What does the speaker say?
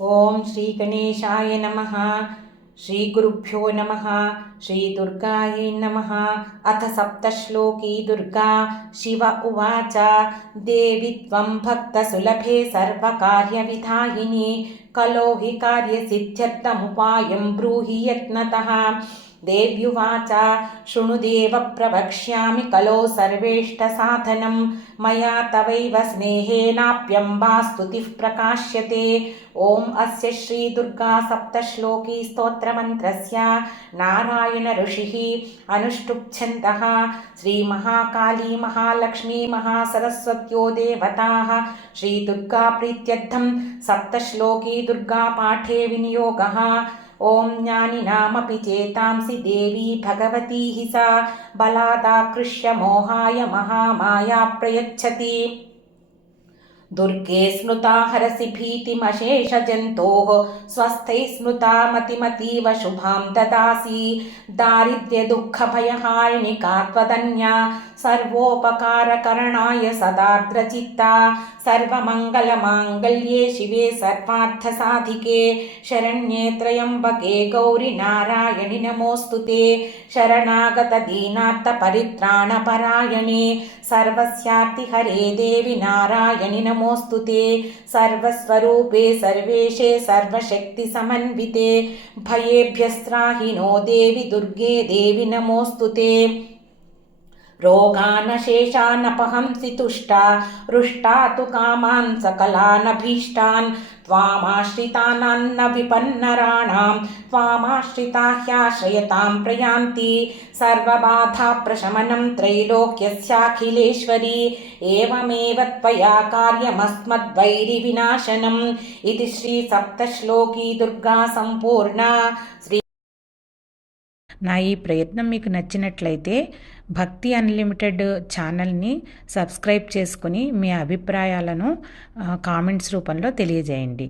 ओम श्री गणेशाय नमः। श्री गुरुभ्यो नमः। श्री दुर्गायै नमः। अथ सप्तश्लोकी दुर्गा। शिव उवाच देवि त्वं भक्तसुलभे सर्वकार्यविधायिनी कलो हि कार्यसिद्ध्यर्थमुपायं ब्रूहि यत्नतः। देव्युवाच शृणुदेव प्रवक्ष्यामि कलो सर्वेष्टसाधनं मया तवैव स्नेहेनाप्यम्बा स्तुतिः प्रकाश्यते। ओम अस्य श्री दुर्गा सप्तश्लोकी स्तोत्रमन्त्रस्य नारायण ऋषिः अनुष्टुप् छन्दः। श्री महाकाली महालक्ष्मी महासरस्वत्यो देवताः श्री दुर्गा प्रीत्यर्थं सप्तश्लोकी दुर्गा पाठे विनियोगः। ओम ज्ञानिनामपि चेतांसि देवी भगवती हि सा बलादाकृष्य मोहाय महामाया प्रयच्छति। दुर्गे स्मृता हरसि भीतिमशेषजन्तोः स्वस्थैः स्मृता मतिमतीव शुभां ददासि। दारिद्र्यदुःखभयहारिणिका त्वदन्या सर्वोपकारकरणाय सदार्द्रचित्ता। सर्वमङ्गलमाङ्गल्ये शिवे सर्वार्थसाधिके शरण्ये त्र्यम्बके गौरि नारायणि नमोऽस्तु ते। शरणागतदीनार्तपरित्राणपरायणे सर्वस्यार्तिहरे देवि नारायणि नमोऽस्तु ते। सर्वस्वरूपे सर्वेशे सर्वशक्तिसमन्विते भयेभ्यस्त्राहि नो देवि दुर्गे देवि नमोऽस्तु ते। रोगानशेषानपहंसि तुष्टा रुष्टा तु कामान् सकलानभीष्टान् त्वामाश्रितानान्न विपन्नराणां त्वामाश्रिता ह्याश्रयतां प्रयान्ति। सर्वबाधाप्रशमनं त्रैलोक्यस्याखिलेश्वरी एवमेव त्वया कार्यमस्मद्वैरिविनाशनम्। इति श्री सप्तश्लोकी दुर्गा संपूर्णा। నా ఈ ప్రయత్నం మీకు నచ్చినట్లయితే భక్తి అన్లిమిటెడ్ ఛానల్ని సబ్స్క్రైబ్ చేసుకుని మీ అభిప్రాయాలను కామెంట్స్ రూపంలో తెలియజేయండి.